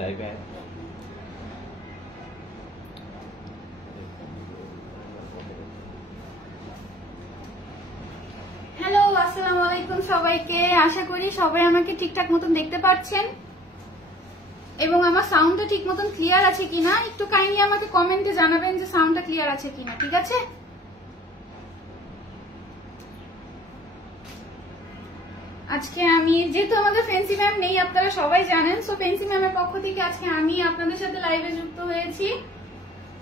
Live है। Hello, আসসালামু আলাইকুম সবাইকে। আশা করি সবাই আমাকে ঠিকঠাক মতন দেখতে পাচ্ছেন এবং আমার সাউন্ডটা ঠিক মতন ক্লিয়ার আছে কিনা একটু কাইন্ডলি আমাকে কমেন্টে জানাবেন যে সাউন্ডটা ক্লিয়ার আছে কিনা। ঠিক আছে, আজকে আমি যেহেতু আমাদের ফেন্সি ম্যাম নেই আপনারা সবাই জানেন, সো ফেন্সি ম্যামের পক্ষ থেকে আজকে আমি আপনাদের সাথে লাইভে যুক্ত হয়েছি।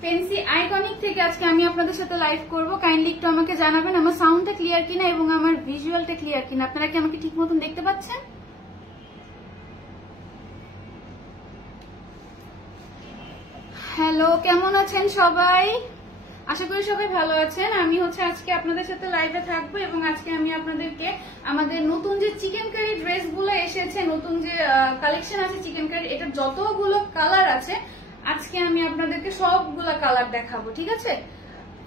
ফেন্সি আইকনিক থেকে আজকে আমি আপনাদের সাথে লাইভ করব। কাইন্ডলি একটু আমাকে জানাবেন আমার সাউন্ডটা ক্লিয়ার কিনা এবং আমার ভিজুয়ালটা ক্লিয়ার কিনা। আপনারা কি আমাকে ঠিক মতন দেখতে পাচ্ছেন? হ্যালো, কেমন আছেন সবাই? আশা করি সবাই ভালো আছেন। আমি আজকে আপনাদের সাথে লাইভে থাকবো এবং আজকে আমি আপনাদেরকে আমাদের নতুন যে চিকেন কারি ড্রেস গুলো এসেছে, নতুন যে কালেকশন আছে চিকেন কারি, এটার যতগুলো কালার আছে আজকে আমি আপনাদেরকে সবগুলা কালার দেখাবো। ঠিক আছে,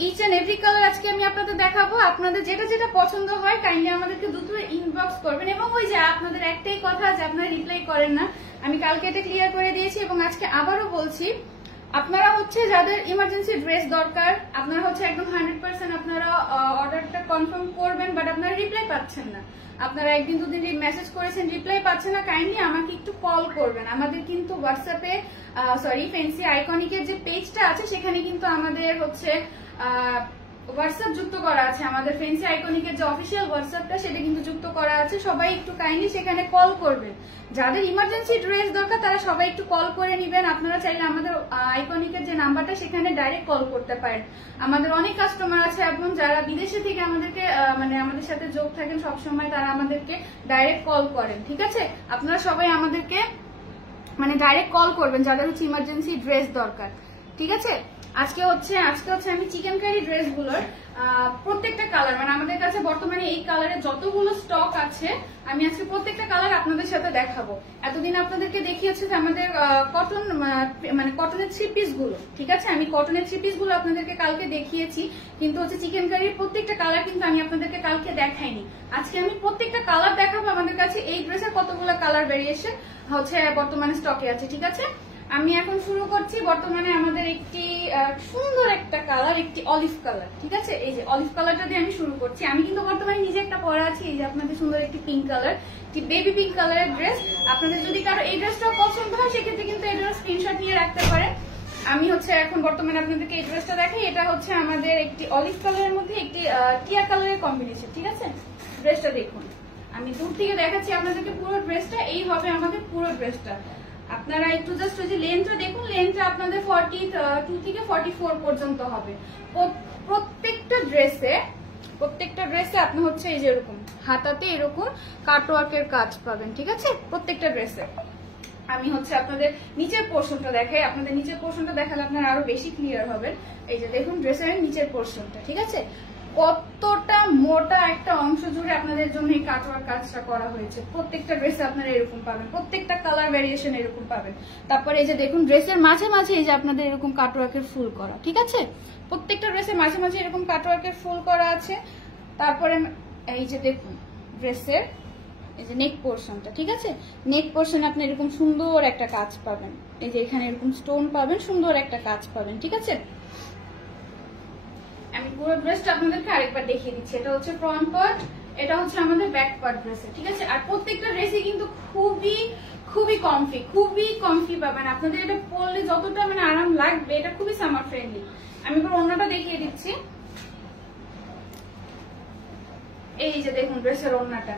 ইচ এন্ড এভরি কালার আজকে আমি আপনাদের দেখাবো। আপনাদের যেটা যেটা পছন্দ হয় কাইন্ডলি আমাদেরকে দ্রুত ইনবক্স করবেন। এবং ওই যে আপনাদের একটাই কথা যে আপনারা রিপ্লাই করেন না, আমি কালকে এটা ক্লিয়ার করে দিয়েছি এবং আজকে আবারও বলছি, আপনারা যাদের ইমার্জেন্সি ড্রেস দরকার আপনারা একদম 100% আপনারা অর্ডারটা কনফার্ম করবেন, বাট আপনারা রিপ্লাই পাচ্ছেন না। আপনারা একদিন দুদিন মেসেজ করেছেন, রিপ্লাই পাচ্ছেন না, কাইন্ডলি আমাকে একটু কল করবেন। আমাদের কিন্তু হোয়াটসঅ্যাপে ফেন্সি আইকনিকের যে পেজটা আছে সেখানে কিন্তু আমাদের হোয়াটসঅ্যাপ যুক্ত করা আছে। আমাদের ফেন্সি আইকনিকের যে অফিসিয়াল হোয়াটসঅ্যাপটা সেটা কিন্তু যুক্ত করা আছে। সবাই একটু কাইন্ডলি সেখানে কল করবেন। যাদের ইমার্জেন্সি ড্রেস দরকার তারা সবাই একটু কল করে নিবেন। আপনারা চাইলে আমাদের আইকনিকের যে নাম্বারটা সেখানে ডাইরেক্ট কল করতে পারেন। আমাদের অনেক কাস্টমার আছে এখন যারা বিদেশে থেকে আমাদেরকে আমাদের সাথে যোগ থাকেন সবসময়, তারা আমাদেরকে ডাইরেক্ট কল করেন। ঠিক আছে, আপনারা সবাই আমাদেরকে ডাইরেক্ট কল করবেন যাদের ইমার্জেন্সি ড্রেস দরকার। ঠিক আছে, আজকে আমি চিকেন কারি ড্রেস গুলোর প্রত্যেকটা কালার আমাদের কাছে বর্তমানে এই কালারের যতগুলো স্টক আছে আমি আজকে প্রত্যেকটা কালার আপনাদের সাথে দেখাবো। এতদিন আপনাদেরকে দেখিয়েছি যে আমাদের কটনের থ্রি পিস গুলো। ঠিক আছে, আমি কটনের থ্রি পিস গুলো আপনাদেরকে কালকে দেখিয়েছি, কিন্তু চিকেন কারির প্রত্যেকটা কালার কিন্তু আমি আপনাদেরকে কালকে দেখাইনি। আজকে আমি প্রত্যেকটা কালার দেখাবো। আমাদের কাছে এই ড্রেসের কতগুলো কালার ভেরিয়েশন বর্তমানে স্টকে আছে। ঠিক আছে, আমি এখন শুরু করছি। বর্তমানে আমাদের একটি সুন্দর একটা কালার, একটি অলিভ কালার। ঠিক আছে, এই যে অলিভ কালারটা দিয়ে আমি শুরু করছি। আমি কিন্তু বর্তমানে নিজে একটা পরা আছি, এই যে আপনাদের সুন্দর একটি পিঙ্ক কালার, একটি বেবি পিঙ্ক কালারের ড্রেস। আপনাদের যদি কারো এই ড্রেসটা পছন্দ হয় সেক্ষেত্রে কিন্তু এই ড্রেস স্ক্রিনশট নিয়ে রাখতে পারেন। আমি এখন বর্তমানে আপনাদেরকে এই ড্রেসটা দেখাই। এটা আমাদের একটি অলিভ কালারের মধ্যে একটি টিয়া কালারের কম্বিনেশন। ঠিক আছে, ড্রেসটা দেখুন, আমি দূর থেকে দেখাচ্ছি আপনাদেরকে পুরো ড্রেসটা। এই হবে আমাদের পুরো ড্রেসটা। আপনারা একটু জাস্ট ওই যে লেন্থটা দেখুন, লেন্থটা আপনাদের 42 থেকে 44 পর্যন্ত হবে। প্রত্যেকটা ড্রেসে আপনি এই যে এরকম হাতাতে এরকম কাটওয়ার্কের কাজ পাবেন। ঠিক আছে, প্রত্যেকটা ড্রেসে। আমি আপনাদের নিচের পোর্শনটা দেখাই। আপনাদের নিচের পোর্শনটা দেখালে আপনারা আরো বেশি ক্লিয়ার হবেন। এই যে দেখুন ড্রেসের নিচের পোর্শনটা। ঠিক আছে, কতটা মোটা একটা অংশ জুড়ে আপনাদের জন্য এই কাটওয়ার্ক কাজটা করা হয়েছে। প্রত্যেকটা ড্রেসে আপনারা এরকম পাবেন, প্রত্যেকটা কালার ভ্যারিয়েশন এরকম পাবেন। তারপরে এই যে দেখুন ড্রেসের মাঝে মাঝে এই যে আপনাদের এরকম কাটওয়ার্কের ফুল করা। ঠিক আছে, প্রত্যেকটা ড্রেসের মাঝে মাঝে এরকম কাটওয়ার্কের ফুল করা আছে। তারপরে এই যে দেখুন ড্রেসের এই যে নেক পোর্শনটা। ঠিক আছে, নেক পোর্শনে আপনি এরকম সুন্দর একটা কাজ পাবেন। এই যে এখানে এরকম স্টোন পাবেন, সুন্দর একটা কাজ পাবেন। ঠিক আছে, আমি পুরো ড্রেসটা আপনাদেরকে আরেকবার দেখিয়ে দিচ্ছি। এটা ফ্রন্ট পার্ট, এটা আমাদের ব্যাক পার্ট ড্রেসে। ঠিক আছে, আর প্রত্যেকটা ড্রেসই কিন্তু খুবই কমফি পাবেন। আপনাদের এটা পরলে যতটা আরাম লাগবে, এটা খুবই সামার ফ্রেন্ডলি। আমি এবার ওড়নাটা দেখিয়ে দিচ্ছি। এই যে দেখুন ড্রেসের ওড়নাটা,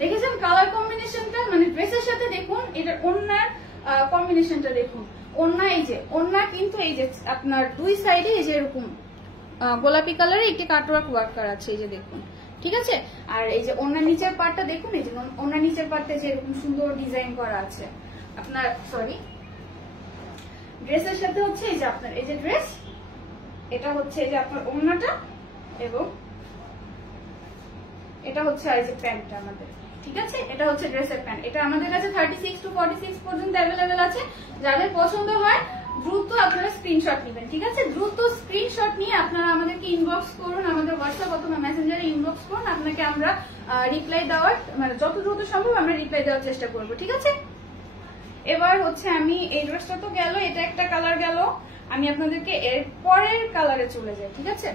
দেখেছেন কালার কম্বিনেশনটা, ড্রেসের সাথে দেখুন এটার ওড়নার কম্বিনেশনটা দেখুন। ওড়না এই যে ওড়না কিন্তু এই যে আপনার দুই সাইডে এই যে এরকম গোলাপি কালারের একটি কাটওয়ার্ক ওয়ার্কার আছে। এই যে দেখুন। ঠিক আছে, আর এই যে ওড়নার নিচের পার্টটা দেখুন, এই যে ওড়নার নিচের পার্টে যে এরকম সুন্দর ডিজাইন করা আছে আপনার ড্রেসের সাথে এই যে আপনার এই যে ড্রেস, এটা এই যে আপনার ওড়নাটা এবং এটা এই যে প্যান্টটা আমাদের। ঠিক আছে, এটা ড্রেসের প্যান্ট। এটা আমাদের কাছে 36 to 46 পর্যন্ত অ্যাভেলেবেল আছে। যাদের পছন্দ হয় দ্রুত আপনারা স্ক্রিনশট নেবেন। ঠিক আছে, দ্রুত স্ক্রিনশট নিয়ে আপনারা আমাদেরকে ইনবক্স করুন, আমাদের হোয়াটসঅ্যাপ অথবা মেসেঞ্জারে ইনবক্স করুন। আপনাকে আমরা রিপ্লাই দেওয়ার, মানে যত দ্রুত সম্ভব আমরা রিপ্লাই দেওয়ার চেষ্টা করবো, ঠিক আছে? এবার হচ্ছে আমি এই ড্রেসটা তো গেল, এটা একটা কালার গেল, আমি আপনাদেরকে এর পরের কালারে চলে যাই, ঠিক আছে?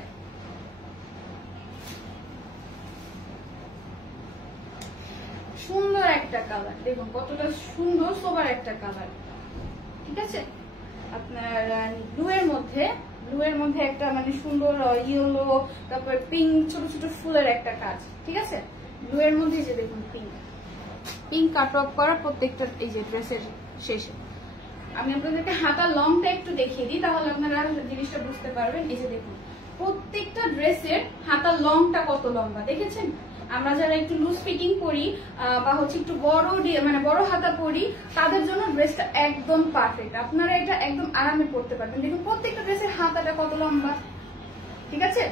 সুন্দর একটা কালার, দেখুন কতটা সুন্দর সোবার একটা কালার, ঠিক আছে? আপনার ব্লু এর মধ্যে একটা মানে সুন্দর ইয়েলো, তারপর পিঙ্ক, ছোট ছোট ফুলের একটা কাজ, ঠিক আছে? ব্লু এর মধ্যে যে দেখুন পিঙ্ক কাট অফ করা প্রত্যেকটা এই যে ড্রেসের শেষে। আমি আপনাদেরকে হাতার লংটা একটু দেখিয়ে দিই, তাহলে আপনারা জিনিসটা বুঝতে পারবেন। এই যে দেখুন প্রত্যেকটা ড্রেসের হাতার লংটা কত লম্বা, দেখেছেন? আমরা যারা একটু লুজ ফিটিং পরি বা হচ্ছে একটু মানে বড় হাতা পরি, তাদের জন্য ড্রেসটা একদম পারফেক্ট। আপনারা এটা একদম আরামে পরতে পারবেন। দেখুন প্রত্যেকটা ড্রেসের হাতাটা কত লম্বা, ঠিক আছে?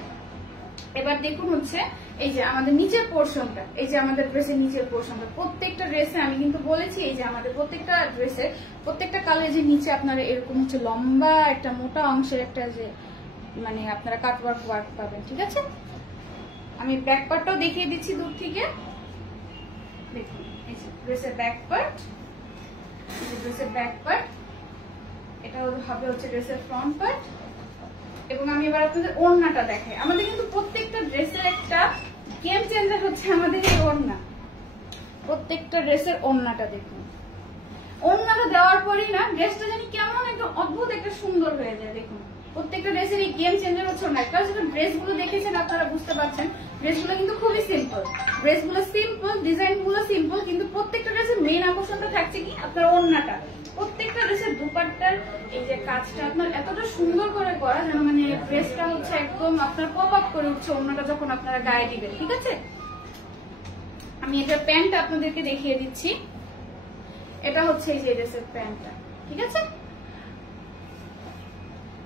এবার দেখুন হচ্ছে এই যে আমাদের নিচের পোর্শনটা, এই যে আমাদের ড্রেসের নিচের পোর্শনটা, প্রত্যেকটা ড্রেসে আমি কিন্তু বলেছি এই যে আমাদের প্রত্যেকটা ড্রেসের প্রত্যেকটা কালারের যে নিচে আপনারা এরকম হচ্ছে লম্বা একটা মোটা অংশের একটা যে মানে আপনারা কাটওয়ার্ক পাবেন, ঠিক আছে? আমি ব্যাক পার্টটাও দেখিয়ে দিচ্ছি দূর থেকে। দেখুন এই যে ড্রেসের ব্যাক পার্ট, এই যে ড্রেসের ব্যাক পার্ট, এটা হবে হচ্ছে ড্রেসের ফ্রন্ট পার্ট। এবং আমি এবার আপনাদের ওড়নাটা দেখাই। আমাদের কিন্তু প্রত্যেকটা ড্রেসের একটা গেম চেঞ্জার হচ্ছে আমাদের এই ওড়না। প্রত্যেকটা ড্রেসের ওড়নাটা দেখুন, ওড়নাটা দেওয়ার পরই না ড্রেসটা জানি কেমন একটা অদ্ভুত একটা সুন্দর হয়ে যায়। দেখুন প্রত্যেকটা ড্রেসের এই গেম চেঞ্জার হচ্ছে ওড়না। একটা ড্রেসগুলো দেখেছেন আপনারা বুঝতে পারছেন, ড্রেসগুলো কিন্তু খুবই সিম্পল, ড্রেসগুলো সিম্পল, ডিজাইনগুলো সিম্পল, কিন্তু প্রত্যেকটা ড্রেসের মেইন আকর্ষণটা থাকছে কি আপনার ওড়নাটা। প্রত্যেকটা ড্রেসের দুপাট্টার এই যে কাজটা আপনার এতটা সুন্দর করে করা যেন মানে ড্রেসটা হচ্ছে একদম আপনার পপ আপ করে উঠছে ওড়নাটা যখন আপনারা গায়ে দিবেন, ঠিক আছে? আমি এটা প্যান্ট আপনাদেরকে দেখিয়ে দিচ্ছি। এটা হচ্ছে এই যে ড্রেসের প্যান্টটা, ঠিক আছে?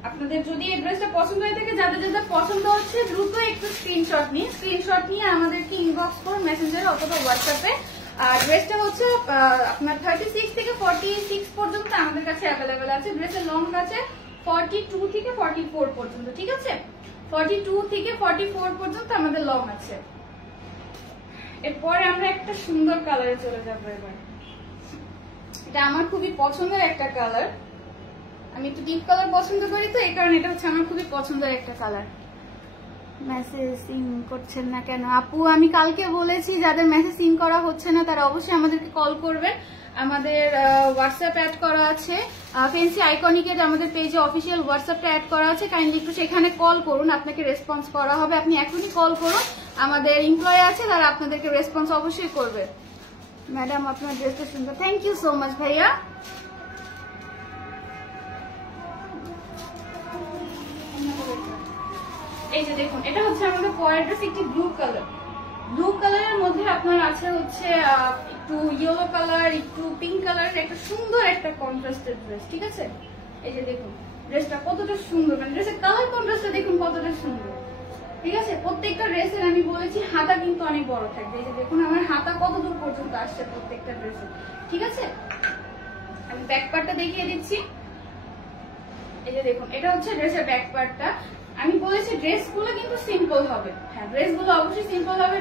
আপনাদের যদি এই ড্রেসটা পছন্দ হয়ে থাকে, যাদের যাদের পছন্দ হচ্ছে দ্রুত একটু স্ক্রিনশট নিয়ে আমাদেরকে ইনবক্স করুন মেসেঞ্জারে অথবা হোয়াটসঅ্যাপে। আর ড্রেসটা হচ্ছে আপনার 36 থেকে 46 পর্যন্ত আমাদের কাছে অ্যাভেলেবেল আছে। ড্রেসের লং আছে 42 থেকে 44 পর্যন্ত, ঠিক আছে? 42 থেকে 44 পর্যন্ত আমাদের লং আছে। এরপরে আমরা একটা সুন্দর কালারে চলে যাবো। এবার এটা আমার খুবই পছন্দের একটা কালার, আমি একটু ডিপ কালার পছন্দ করি, তো এই কারণে এটা হচ্ছে আমার খুবই পছন্দের একটা কালার। মেসেজ সিন করছেন না কেন আপু? আমি কালকে বলেছি যাদের মেসেজ সিন করা হচ্ছে না তারা অবশ্যই আমাদেরকে কল করবেন। আমাদের হোয়াটসঅ্যাপ অ্যাড করা আছে, ফ্যান্সি আইকনিকের আমাদের পেজে অফিসিয়াল হোয়াটসঅ্যাপটা অ্যাড করা আছে। কাইন্ডলি একটু সেখানে কল করুন, আপনাকে রেসপন্স করা হবে। আপনি এখনই কল করুন, আমাদের এমপ্লয়ি আছে তারা আপনাদেরকে রেসপন্স অবশ্যই করবে। ম্যাডাম আপনার ড্রেসটা সুন্দর, থ্যাংক ইউ সো মাচ ভাইয়া। এই যে দেখুন এটা হচ্ছে আমাদের পরের ড্রেস, একটি ব্লু কালারের মধ্যে আপনার আছে হচ্ছে একটু ইয়েলো কালার, একটু পিঙ্ক কালারের একটা সুন্দর একটা কন্ট্রাস্টেড ড্রেস, ঠিক আছে? এই যে দেখুন ড্রেসটা কতটা সুন্দর, মানে ড্রেসের কালার কন্ট্রাস্টটা দেখুন কতটা সুন্দর, ঠিক আছে? প্রত্যেকটা ড্রেসের আমি বলেছি হাতা কিন্তু অনেক বড় থাকবে। এই যে দেখুন আমার হাতা কত দূর পর্যন্ত আসছে প্রত্যেকটা ড্রেসে, ঠিক আছে? আমি ব্যাক পার্টটা দেখিয়ে দিচ্ছি। এই যে দেখুন এটা হচ্ছে ড্রেসের ব্যাক পার্টটা। আমি বলেছি ড্রেসগুলো কিন্তু সিম্পল হবে, হ্যাঁ ড্রেসগুলো অবশ্যই সিম্পল হবে।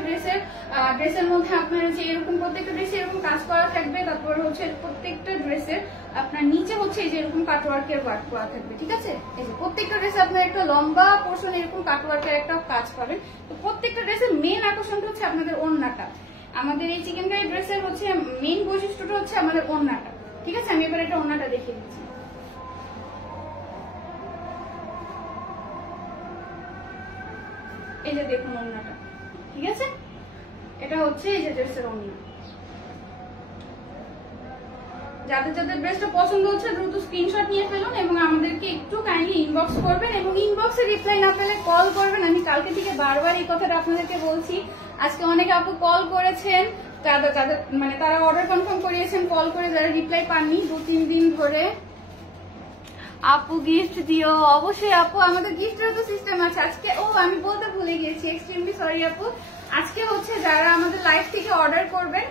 ড্রেসের মধ্যে আপনার হচ্ছে এরকম প্রত্যেকটা ড্রেসে এরকম কাজ করা থাকবে। তারপর হচ্ছে প্রত্যেকটা ড্রেসের আপনার নিচে হচ্ছে এই যে এরকম কাটওয়ার্কের ওয়ার্ক করা থাকবে, ঠিক আছে? এই যে প্রত্যেকটা ড্রেসে আপনার একটা লম্বা পোর্শন এরকম কাটওয়ার্কের একটা কাজ পাবেন। তো প্রত্যেকটা ড্রেসের মেইন আকর্ষণটা হচ্ছে আপনাদের ওড়নাটা। আমাদের এই চিকেন কারি ড্রেসের হচ্ছে মেইন বৈশিষ্ট্যটা হচ্ছে আমাদের ওড়নাটা, ঠিক আছে? আমি এবার একটা ওড়নাটা দেখিয়ে দিচ্ছি। এই যে দেখুন ওড়নাটা, ঠিক আছে? এটা হচ্ছে এই যে ড্রেসের ওড়না। যাদের যাদের ড্রেসটা পছন্দ হচ্ছে দ্রুত স্ক্রিনশট নিয়ে ফেলুন এবং আমাদেরকে একটু কাইন্ডলি ইনবক্স করবেন, এবং ইনবক্সে রিপ্লাই না পেলে কল করবেন। আমি কালকে থেকে বারবার এই কথাটা আপনাদেরকে বলছি। আজকে অনেক আপু কল করেছেন, যাদের মানে তারা অর্ডার কনফার্ম করিয়েছেন কল করে, যারা রিপ্লাই পাননি 2-3 দিন ধরে। আপু গিফট দিও, অবশ্যই আপু আমাদের গিফটের তো সিস্টেম আছে। আজকে আমি বলতে ভুলে গিয়েছি, এক্সট্রিমলি সরি আপু। আজকে হচ্ছে যারা আমাদের লাইভ থেকে অর্ডার করবেন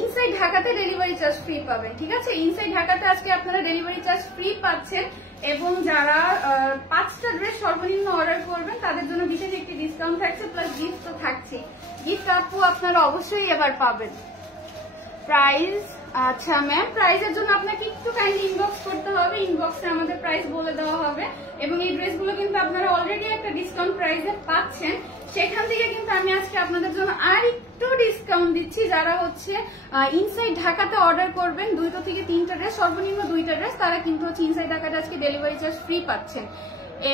ইনসাইড ঢাকাতে ডেলিভারি চার্জ ফ্রি পাবেন, ঠিক আছে? ইনসাইড ঢাকাতে আজকে আপনারা ডেলিভারি চার্জ ফ্রি পাচ্ছেন, এবং যারা 5টা ড্রেস সর্বনিম্ন অর্ডার করবেন তাদের জন্য বিশেষ একটি ডিসকাউন্ট থাকছে, প্লাস গিফট তো থাকছে। গিফট আপু আপনারা অবশ্যই এবার পাবেন। প্রাইস, আচ্ছা ম্যাম, প্রাইসের জন্য আপনাকে একটু কাইন্ডলি ইনবক্স করতে হবে, ইনবক্সে আমাদের প্রাইস বলে দেওয়া হবে। এবং এই ড্রেসগুলো কিন্তু আপনারা অলরেডি একটা ডিসকাউন্ট প্রাইসে পাচ্ছেন, সেখান থেকে কিন্তু আমি আজকে আপনাদের জন্য আর একটু ডিসকাউন্ট দিচ্ছি। যারা হচ্ছে ইনসাইড ঢাকাতে অর্ডার করবেন 2টা থেকে 3টা ড্রেস, সর্বনিম্ন 2টা ড্রেস, তারা কিন্তু হচ্ছে ইনসাইড ঢাকাতে আজকে ডেলিভারি চার্জ ফ্রি পাচ্ছেন।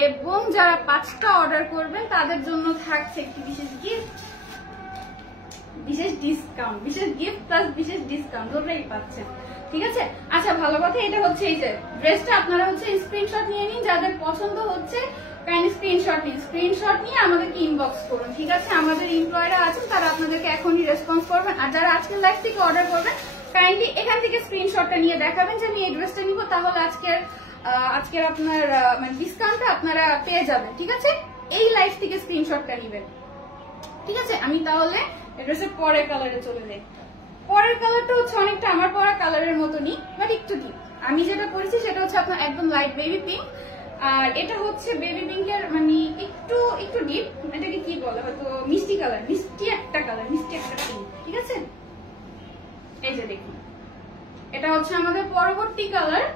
এবং যারা 5টা অর্ডার করবেন তাদের জন্য থাকছে একটি বিশেষ গিফট, বিশেষ ডিসকাউন্ট, বিশেষ গিফট প্লাস বিশেষ ডিসকাউন্ট দুটোই পাচ্ছেন, ঠিক আছে? আচ্ছা ভালো কথা, এটা হচ্ছে এই যে ড্রেসটা আপনারা হচ্ছে স্ক্রিনশট নিয়ে নিন, যাদের পছন্দ হচ্ছে কাইন্ডলি স্ক্রিনশট নিন, স্ক্রিনশট নিয়ে আমাদেরকে ইনবক্স করুন, ঠিক আছে? আমাদের এমপ্লয়িরা আছেন, তারা আপনাদেরকে এখনই রেসপন্স করবেন। আর যারা আজকের লাইভ থেকে অর্ডার করবেন কাইন্ডলি এখান থেকে স্ক্রিনশটটা নিয়ে দেখাবেন যে আমি এই ড্রেসটা নিব, তাহলে আজকের আপনার মানে ডিসকাউন্টটা আপনারা পেয়ে যাবেন, ঠিক আছে? এই লাইভ থেকে স্ক্রিনশটটা নেবেন, ঠিক আছে? আমি তাহলে ড্রেসের পরের কালারে চলে যাই। পরের কালারটা হচ্ছে অনেকটা আমার পরা কালারের মতনই, বাট একটু ডিপ। আমি যেটা পরেছি সেটা হচ্ছে আপনার একদম লাইট বেবি পিঙ্ক, আর এটা হচ্ছে বেবি পিঙ্কের মানে একটু একটু ডিপ, এটাকে কি বলে হয়তো মিষ্টি কালার, মিষ্টি একটা কালার, মিষ্টি একটা পিঙ্ক, ঠিক আছে? এই যে দেখুন, এটা হচ্ছে আমাদের পরবর্তী কালার।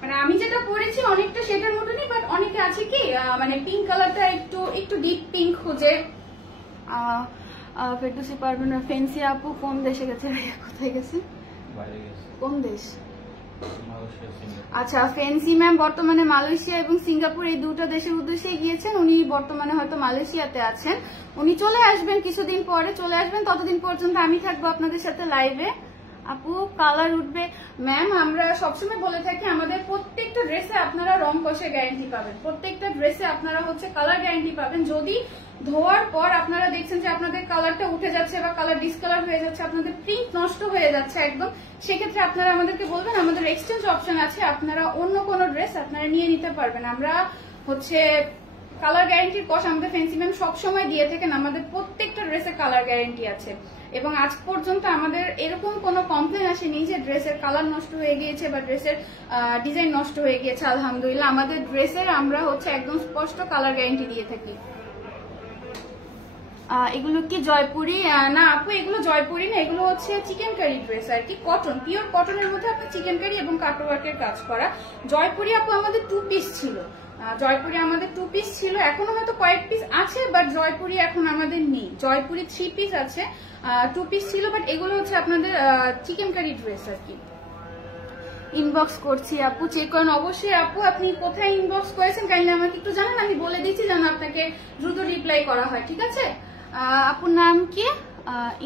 মানে আমি যেটা পরেছি অনেকটা সেটার মতনই, বাট অনেকে আছে কি মানে পিঙ্ক কালারটা একটু একটু ডিপ পিঙ্ক খোঁজে। ফেরদৌসী পারবেন না, ফেন্সি আপু কোন দেশে গেছে, কোথায় গেছে, কোন দেশ? আচ্ছা, ফেন্সি ম্যাম বর্তমানে মালয়েশিয়া এবং সিঙ্গাপুর এই 2টা দেশের উদ্দেশ্যে গিয়েছেন। উনি বর্তমানে হয়তো মালয়েশিয়াতে আছেন, উনি চলে আসবেন কিছুদিন পরে, চলে আসবেন। ততদিন পর্যন্ত আমি থাকবো আপনাদের সাথে লাইভে। আপু কালার উঠবে ম্যাম, আমরা সবসময় বলে থাকি আমাদের প্রত্যেকটা ড্রেসে আপনারা রং কষে গ্যারান্টি পাবেন, প্রত্যেকটা ড্রেসে আপনারা হচ্ছে কালার গ্যারান্টি পাবেন। যদি ধোয়ার পর আপনারা দেখছেন যে আপনাদের কালারটা উঠে যাচ্ছে বা কালার ডিসকালার হয়ে যাচ্ছে, আপনাদের প্রিন্ট নষ্ট হয়ে যাচ্ছে একদম, সেক্ষেত্রে আপনারা আমাদেরকে বলবেন, আমাদের এক্সচেঞ্জ অপশন আছে, আপনারা অন্য কোনো ড্রেস আপনারা নিয়ে নিতে পারবেন। আমরা হচ্ছে কালার গ্যারান্টির কষ আমাদের ফেন্সি ম্যাম সবসময় দিয়ে থাকেন, আমাদের প্রত্যেকটা ড্রেসে কালার গ্যারান্টি আছে। এবং আজ পর্যন্ত আমাদের এরকম কোনো কমপ্লেন আসেনি যে ড্রেসের কালার নষ্ট হয়ে গিয়েছে বা ড্রেসের ডিজাইন নষ্ট হয়ে গিয়েছে। আলহামদুলিল্লাহ আমাদের ড্রেসের আমরা হচ্ছে একদম স্পষ্ট কালার গ্যারান্টি দিয়ে থাকি। এগুলো কি জয়পুরি? না আপু, এগুলো জয়পুরি না, এগুলো হচ্ছে চিকেন কারি ড্রেস আর কি, কটন, পিওর কটনের মধ্যে আপনার চিকেন কারি এবং কাটওয়ার্কের কাজ করা। জয়পুরি আপু আমাদের 2 পিস ছিল, জয়পুরি আমাদের 2 পিস ছিল, এখনো হয়তো কয়েক পিস আছে, বাট জয়পুরি এখন আমাদের নেই। জয়পুরি 3 পিস আছে, 2 পিস ছিল, বাট এগুলো হচ্ছে আপনাদের চিকেন কারি ড্রেস আর কি। ইনবক্স করছি আপু, চেক করেন অবশ্যই। আপু আপনি কোথায় ইনবক্স করেছেন কাইন্ডলি আমাকে একটু জানান, আমি বলে দিচ্ছি যেন আপনাকে দ্রুত রিপ্লাই করা হয়, ঠিক আছে? আপুর নাম কি?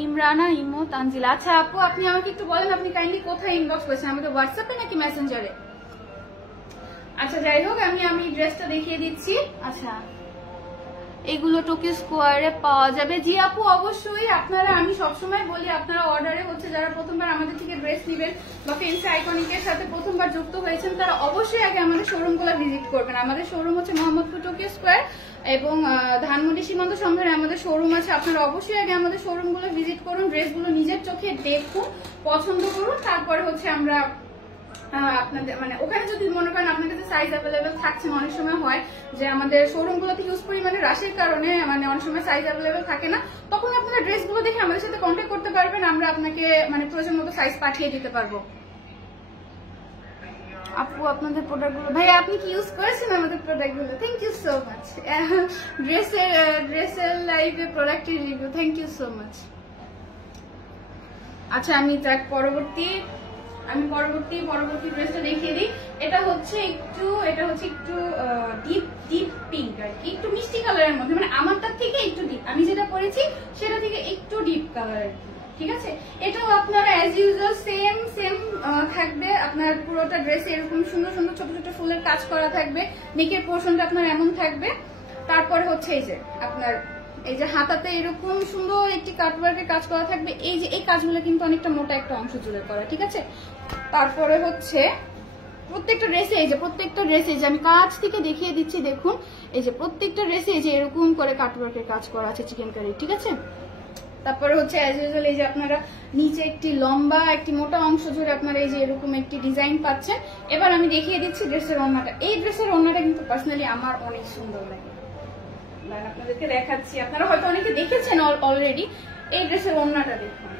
ইমরানা, ইমো, তানজিলা। আচ্ছা আপু আপনি আমাকে একটু বলেন আপনি কাইন্ডলি কোথায় ইনবক্স করেছেন, আমাদের হোয়াটসঅ্যাপে নাকি মেসেঞ্জারে? আচ্ছা যাই হোক, আমি ড্রেসটা দেখিয়ে দিচ্ছি। আচ্ছা, এগুলো টোকিও স্কোয়ারে পাওয়া যাবে? জি আপু অবশ্যই। আপনারা, আমি সবসময় বলি আপনারা অর্ডারে হচ্ছে যারা প্রথমবার আমাদের থেকে ড্রেস নেবেন বা ফেন্সি আইকনিকের সাথে প্রথমবার যুক্ত হয়েছেন, তারা অবশ্যই আগে আমাদের শোরুমগুলো ভিজিট করবেন। আমাদের শোরুম হচ্ছে মোহাম্মদপুর টোকিও স্কোয়ার এবং ধানমন্ডি সীমান্ত সম্ভারে আমাদের শোরুম আছে। আপনারা অবশ্যই আগে আমাদের শোরুমগুলো ভিজিট করুন, ড্রেসগুলো নিজের চোখে দেখুন, পছন্দ করুন, তারপরে হচ্ছে আমরা আপনাদের মানে ওখানে যদি মনে করেন আপনার কাছে সাইজ অ্যাভেলেবেল থাকছে না, অনেক সময় হয় যে আমাদের শোরুমগুলোতে হিউজ পরিমাণে রাশের কারণে মানে অনেক সময় সাইজ অ্যাভেলেবেল থাকে না, তখন আপনারা ড্রেসগুলো দেখে আমাদের সাথে কন্ট্যাক্ট করতে পারবেন, আমরা আপনাকে মানে প্রয়োজন মতো সাইজ পাঠিয়ে দিতে পারবো। আপু আপনাদের প্রোডাক্টগুলো, ভাই আপনি কি ইউজ করেছেন আমাদের প্রোডাক্টগুলো? Thank you so much. ড্রেসের লাইভে প্রোডাক্টের review, thank you so much. আচ্ছা আমি পরবর্তী ড্রেসটা দেখিয়ে দিই। এটা হচ্ছে একটু ডিপ পিঙ্ক আর কি, একটু মিষ্টি কালারের মধ্যে, মানে আমারটার থেকে একটু ডিপ, আমি যেটা পরেছি সেটা থেকে একটু ডিপ কালার আর কি, ঠিক আছে? এটাও আপনারা অ্যাজ ইউজুয়াল সেম থাকবে, আপনার পুরোটা ড্রেসে এরকম সুন্দর সুন্দর ছোট ছোট ফুলের কাজ করা থাকবে, নেকের পোর্শনটা আপনার এমন থাকবে। তারপরে হচ্ছে এই যে আপনার এই যে হাতাতে এরকম সুন্দর একটি কাটওয়ার্কের কাজ করা থাকবে, এই যে এই কাজগুলো কিন্তু অনেকটা মোটা একটা অংশ জুড়ে করা, ঠিক আছে? তারপরে হচ্ছে প্রত্যেকটা ড্রেসে যে আমি কাছ থেকে দেখিয়ে দিচ্ছি, দেখুন এই যে প্রত্যেকটা ড্রেসে এই যে এরকম করে কাটওয়ার্কের কাজ করা আছে চিকেন কারি, ঠিক আছে? তারপরে হচ্ছে অ্যাজ ইউজুয়াল এই যে আপনারা নিচে একটি লম্বা একটি মোটা অংশ জুড়ে আপনারা এই যে এরকম একটি ডিজাইন পাচ্ছেন। এবার আমি দেখিয়ে দিচ্ছি ড্রেসের ওড়নাটা। এই ড্রেসের ওড়নাটা কিন্তু পার্সোনালি আমার অনেক সুন্দর লাগে, আপনাদেরকে দেখাচ্ছি। আপনারা হয়তো অনেকে দেখেছেন অলরেডি। এই ড্রেসের ওড়নাটা দেখুন,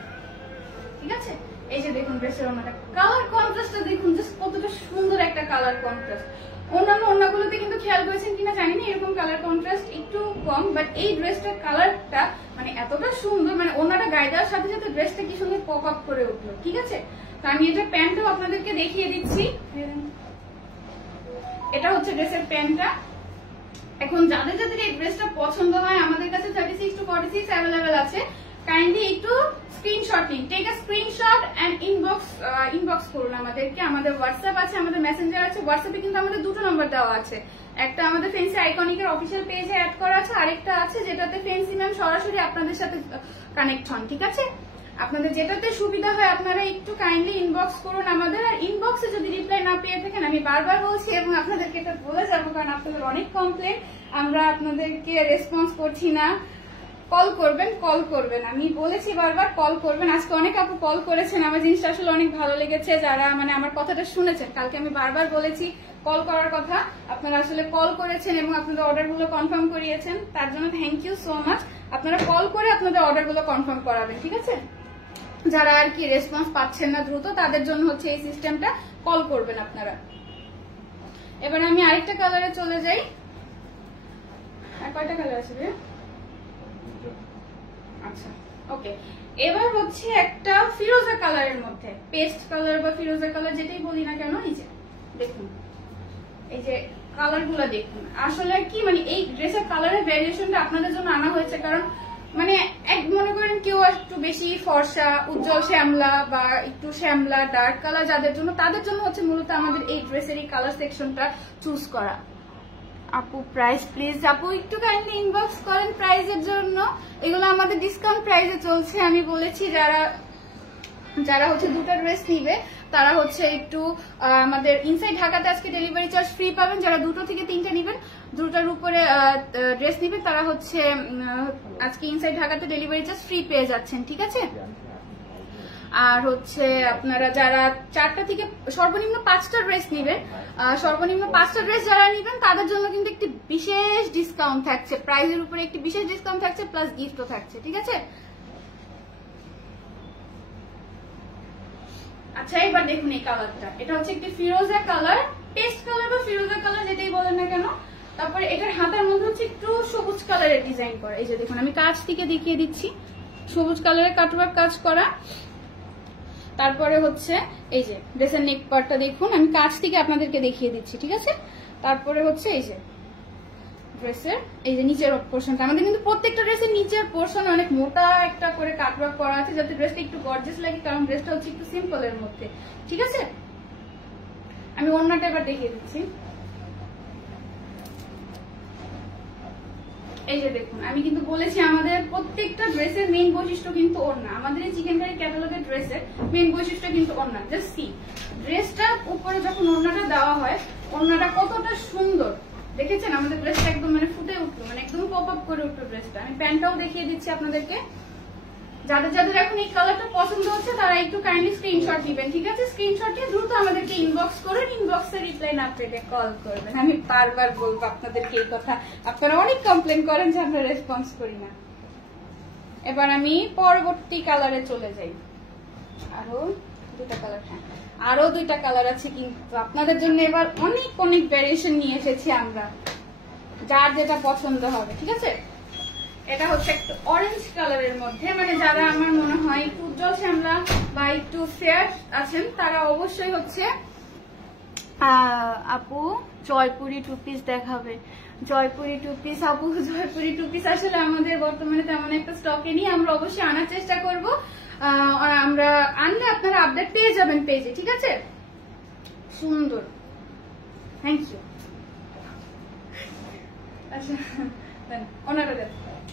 ঠিক আছে? এই যে দেখুন ড্রেসের ওড়নাটা, কালার কন্ট্রাস্টটা দেখুন, জাস্ট কতটা সুন্দর একটা কালার কন্ট্রাস্ট। অন্যান্য ওড়নাগুলোতে কিন্তু খেয়াল করেছেন কিনা জানি না, এরকম কালার কন্ট্রাস্ট একটু কম, বাট এই ড্রেসটার কালারটা মানে এতটা সুন্দর, মানে ওড়নাটা গায়ে দেওয়ার সাথে সাথে ড্রেসটা কি সুন্দর পপ আপ করে উঠলো, ঠিক আছে? তো আমি এটা প্যান্টটাও আপনাদেরকে দেখিয়ে দিচ্ছি। এটা হচ্ছে ড্রেসের প্যান্টটা। এখন যাদের যাদের এই ড্রেসটা পছন্দ হয়, আমাদের কাছে 36 to 46 অ্যাভেলেবেল আছে। কাইন্ডলি একটু স্ক্রিনশট নিন, take a screenshot and inbox করুন আমাদেরকে। আমাদের হোয়াটসঅ্যাপ আছে, আমাদের মেসেঞ্জার আছে। হোয়াটসঅ্যাপে কিন্তু আমাদের দুটো নম্বর দেওয়া আছে, একটা আমাদের ফেন্সি আইকনিকের অফিসিয়াল পেজে অ্যাড করা আছে, আরেকটা আছে যেটাতে ফেন্সি ম্যাম সরাসরি আপনাদের সাথে কানেক্ট হন, ঠিক আছে? আপনাদের যেটাতে সুবিধা হয় আপনারা একটু কাইন্ডলি ইনবক্স করুন আমাদের। আর ইনবক্সে যদি রিপ্লাই না পেয়ে থাকেন, আমি বারবার বলছি এবং আপনাদেরকে এটা বলে যাবো, কারণ আপনাদের অনেক কমপ্লেন, আমরা আপনাদেরকে রেসপন্স করছি না। কল করবেন, আমি বলেছি বারবার কল করবেন। আজকে অনেক আপু কল করেছেন, আমার জিনিসটা আসলে অনেক ভালো লেগেছে, যারা মানে আমার কথাটা শুনেছেন। কালকে আমি বারবার বলেছি কল করার কথা, আপনারা আসলে কল করেছেন এবং আপনাদের অর্ডারগুলো কনফার্ম করিয়েছেন, তার জন্য থ্যাংক ইউ সো মাচ। আপনারা কল করে আপনাদের অর্ডারগুলো কনফার্ম করাবেন, ঠিক আছে? যারা আর কি রেসপন্স পাচ্ছেন না দ্রুত, তাদের জন্য হচ্ছে এই সিস্টেমটা, কল করবেন আপনারা। এবার আমি আরেকটা কালারে চলে যাই। আর কয়টা কালার আছে রে? আচ্ছা, ওকে। এবার হচ্ছে একটা ফিরোজা কালারের মধ্যে, পেস্ট কালার বা ফিরোজা কালার যেটাই বলি না কেন, এই যে দেখুন, এই যে কালার গুলা দেখুন। আসলে কি মানে এই ড্রেসের কালারের ভ্যারিয়েশনটা আপনাদের জন্য আনা হয়েছে, কারণ মানে এক মনে করেন কেউ একটু বেশি ফর্সা, উজ্জ্বল শ্যামলা বা একটু শ্যামলা ডার্ক কালার যাদের জন্য, তাদের জন্য হচ্ছে মূলত আমাদের এই ড্রেসের এই কালার সেকশনটা চুজ করা। আপু প্রাইস প্লিজ, আপু একটু কাইন্ডলি ইনবক্স করেন প্রাইজের জন্য। এগুলো আমাদের ডিসকাউন্ট প্রাইসে চলছে। আমি বলেছি যারা হচ্ছে দুটো ড্রেস নিবে তারা হচ্ছে একটু আমাদের ইনসাইড ঢাকাতে আজকে ডেলিভারি চার্জ ফ্রি পাবেন। যারা 2 থেকে 3টা নিবেন, 2টার উপরে ড্রেস নিবেন, তারা হচ্ছে আজকে ইনসাইড ঢাকাতে ডেলিভারি চার্জ ফ্রি পেয়ে যাচ্ছেন, ঠিক আছে? আর হচ্ছে আপনারা যারা 4টা থেকে সর্বনিম্ন 5টা ড্রেস নিবেন, সর্বনিম্ন 5টা ড্রেস যারা নিবেন তাদের জন্য কিন্তু একটি বিশেষ ডিসকাউন্ট থাকছে, প্রাইজের উপরে একটি বিশেষ ডিসকাউন্ট থাকছে, প্লাস গিফটও থাকছে, ঠিক আছে? আচ্ছা, এবার দেখুন এই কালারটা, এটা হচ্ছে একটি ফিরোজা কালার, পেস্ট কালার বা ফিরোজা কালার যেটাই বলেন না কেন। তারপরে এটার হাতার মধ্যে হচ্ছে একটু সবুজ কালারের ডিজাইন করা। এই যে দেখুন, আমি কাছ থেকে দেখিয়ে দিচ্ছি, সবুজ কালারের কাটওয়ার্ক কাজ করা। তারপরে হচ্ছে এই যে ড্রেসের নেক পার্টটা দেখুন, আমি কাছ থেকে আপনাদেরকে দেখিয়ে দিচ্ছি, ঠিক আছে? তারপরে হচ্ছে এই যে ড্রেসের এই যে নিচের পোর্শনটা, আমাদের কিন্তু প্রত্যেকটা ড্রেসের নিচের পোর্শন অনেক মোটা একটা করে কাটওয়ার্ক করা আছে, যাতে ড্রেসটা একটু গর্জিয়াস লাগে, কারণ ড্রেসটা হচ্ছে একটু সিম্পলের মধ্যে, ঠিক আছে? আমি ওড়নাটা এবার দেখিয়ে দিচ্ছি। এই যে দেখুন, আমি কিন্তু বলেছি আমাদের প্রত্যেকটা ড্রেসের মেইন বৈশিষ্ট্য কিন্তু ওড়না। আমাদের এই চিকেন কারি ক্যাটালগের ড্রেসের মেইন বৈশিষ্ট্য কিন্তু ওড়না। জাস্ট সি, ড্রেসটার উপরে যখন ওড়নাটা দেওয়া হয়, ওড়নাটা কতটা সুন্দর দেখেছেন? আমাদের ড্রেসটা একদম মানে ফুটে উঠলো, মানে একদম পপ আপ করে উঠলো ড্রেসটা। আমি প্যান্টটাও দেখিয়ে দিচ্ছি আপনাদেরকে। যাদের যাদের এখন এই কালারটা পছন্দ হচ্ছে তারা একটু কাইন্ডলি স্ক্রিনশট দিবেন, ঠিক আছে? স্ক্রিনশট দিয়ে দ্রুত আমাদেরকে ইনবক্স করুন, ইনবক্সে রিপ্লাই না পেলে কল করবেন। আমি বারবার বলবো আপনাদেরকে এই কথা, আপনারা অনেক কমপ্লেন করেন যে আমরা রেসপন্স করি না। এবার আমি পরবর্তী কালারে চলে যাই। আরো 2টা কালার, হ্যাঁ আরো 2টা কালার আছে, কিন্তু আপনাদের জন্য এবার অনেক অনেক ভ্যারিয়েশন নিয়ে এসেছি আমরা, যার যেটা পছন্দ হবে, ঠিক আছে? এটা হচ্ছে একটু অরেঞ্জ কালারের মধ্যে, মানে যারা আমার মনে হয় একটু উজ্জ্বল শ্যামলা বা একটু ফেয়ার আছেন তারা অবশ্যই হচ্ছে আপু জয়পুরি টু পিস দেখাবে। জয়পুরি টু পিস, আপু জয়পুরি টু পিস আসলে আমাদের বর্তমানে তেমন একটা স্টকে নিয়ে, আমরা অবশ্যই আনার চেষ্টা করব। আমরা আনলে আপনারা আপডেট পেয়ে যাবেন পেজে, ঠিক আছে? সুন্দর, থ্যাংক ইউ। আচ্ছা, ওনারা দেন,